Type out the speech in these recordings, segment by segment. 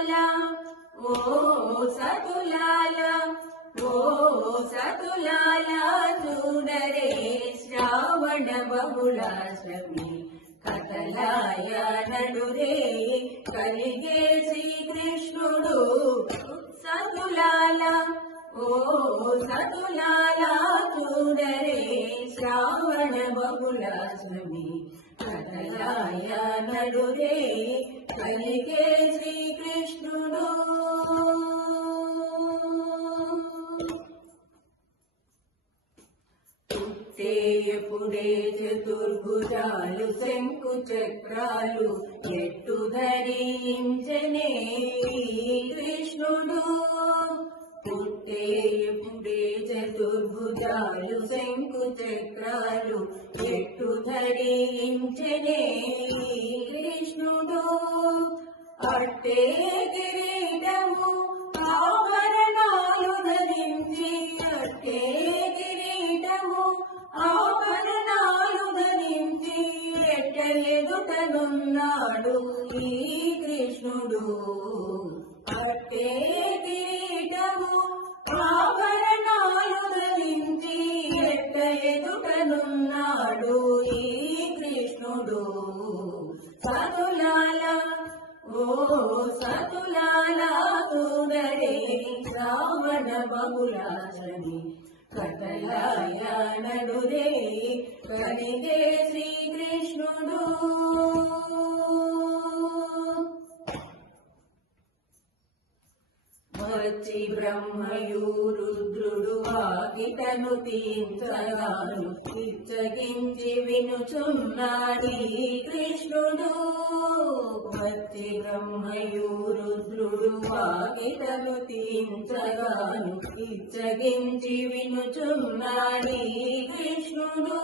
సతులాల ఓ సతులాల ఓ సతులాల చూడరే శ్రావణ బహుళాష్టమి కథలాయ నడురే కలిగే శ్రీకృష్ణుడు సతులాల ఓ సతులాల చూడరే శ్రావణ బహుళాష్టమి కథలాయ నడురే కలిగే శ్రీకృష్ణుడు ఎప్పుడే చతుర్భుజాలు శంకు చక్రాలు ఎట్టు ధరించనే కృష్ణుడు పుట్టే ఎప్పుడే చతుర్భుజాలు శంకు చక్రాలు ఎట్టు ధరించనే కృష్ణుడు అట్టే కిరీటము ఆభరణాలు ధరించి అట్టే కిరీటము ఆభరణాలు ధరించి ఎట్ట ఎదుటనున్నాడు ఈ కృష్ణుడు అట్టే కిరీటము ఆభరణాలు ధరించి ఎట్ట ఎదుటనున్నాడు ఈ కృష్ణుడు సతులాల ఓ సతులాల చూడరే శ్రావణ బహుళాష్టమి కథలాయ నడురే కలిగే శ్రీకృష్ణుడు వచ్చి బ్రహ్మయు రుద్రుడు వాకిటను తీర్చగాను ఇచ్చగించి వినుచున్నాడి కృష్ణుడు వచ్చి బ్రహ్మయు రుద్రుడు వాకిటను తీర్చగాను ఇచ్చగించి వినుచున్నాడి కృష్ణుడు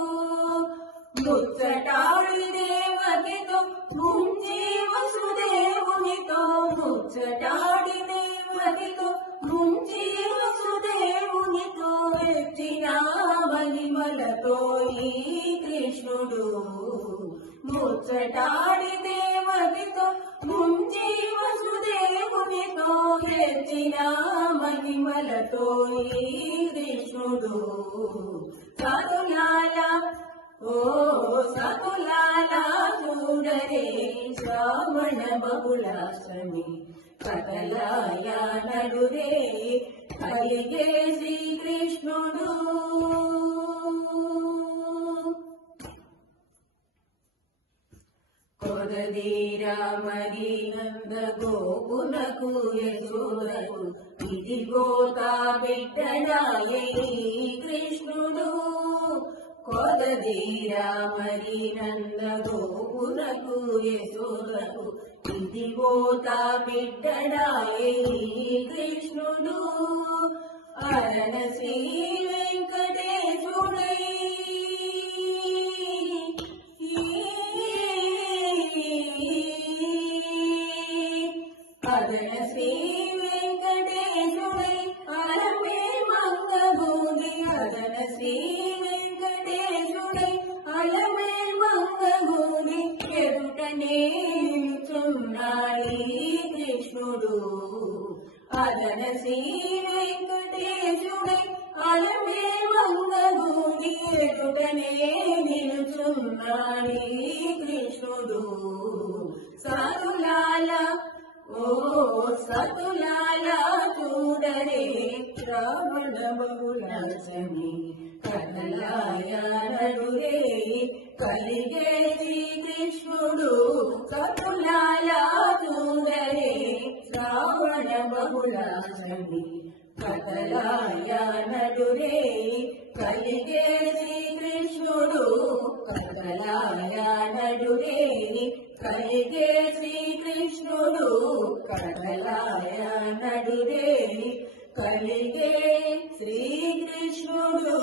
ముచ్చటాడి దేవకితో ముంచి వసుదేవునితో ముచ్చటాడి దేవకితో ముంచి వసుదేవునితో ఎత్తిన మలిమలతో ఈ కృష్ణుడు ముచ్చటాడి దేవకితో ముంచి వసుదేవునితో ఎత్తిన మలిమలతో ఈ కృష్ణుడు సతులాల ఓ సతులాల చూడరే శ్రావణ బహుళాష్టమి కథలాయ నడురే కలిగే శ్రీకృష్ణుడు కొదదీరా మరి నంద గోకులకు యశోదకు ఇదిగో తా బిడ్డడాయే కృష్ణుడు కొదదీరా మరి నంద గోకులకు యశోదకు ఇదిగో తా బిడ్డడాయే కృష్ణుడు అరణ శ్రీ వెంకటేశుడై అదన శ్రీ వెంకటేశుడై అలమే మంగభూమి అదన శ్రీ వెంకటేశుడై అలమే మంగభూమి ఎదుటనే నిల్చున్నాడి కృష్ణుడు అదన శ్రీ వెంకటేశుడై అలమే మంగభూమి ఎదుటనే నిల్చున్నాడి కృష్ణుడు సతులాల ఓ సతులాల చూడరే శ్రావణ బహుళాష్టమి కథలాయ నడురే కలిగే శ్రీకృష్ణుడు సతులాల చూడరే శ్రావణ బహుళాష్టమి కథలాయ నడురే కలిగే శ్రీకృష్ణుడు కథలాయ నడురే కలిగే శ్రీకృష్ణుడు కథలాయ నడురే కలిగే శ్రీకృష్ణుడు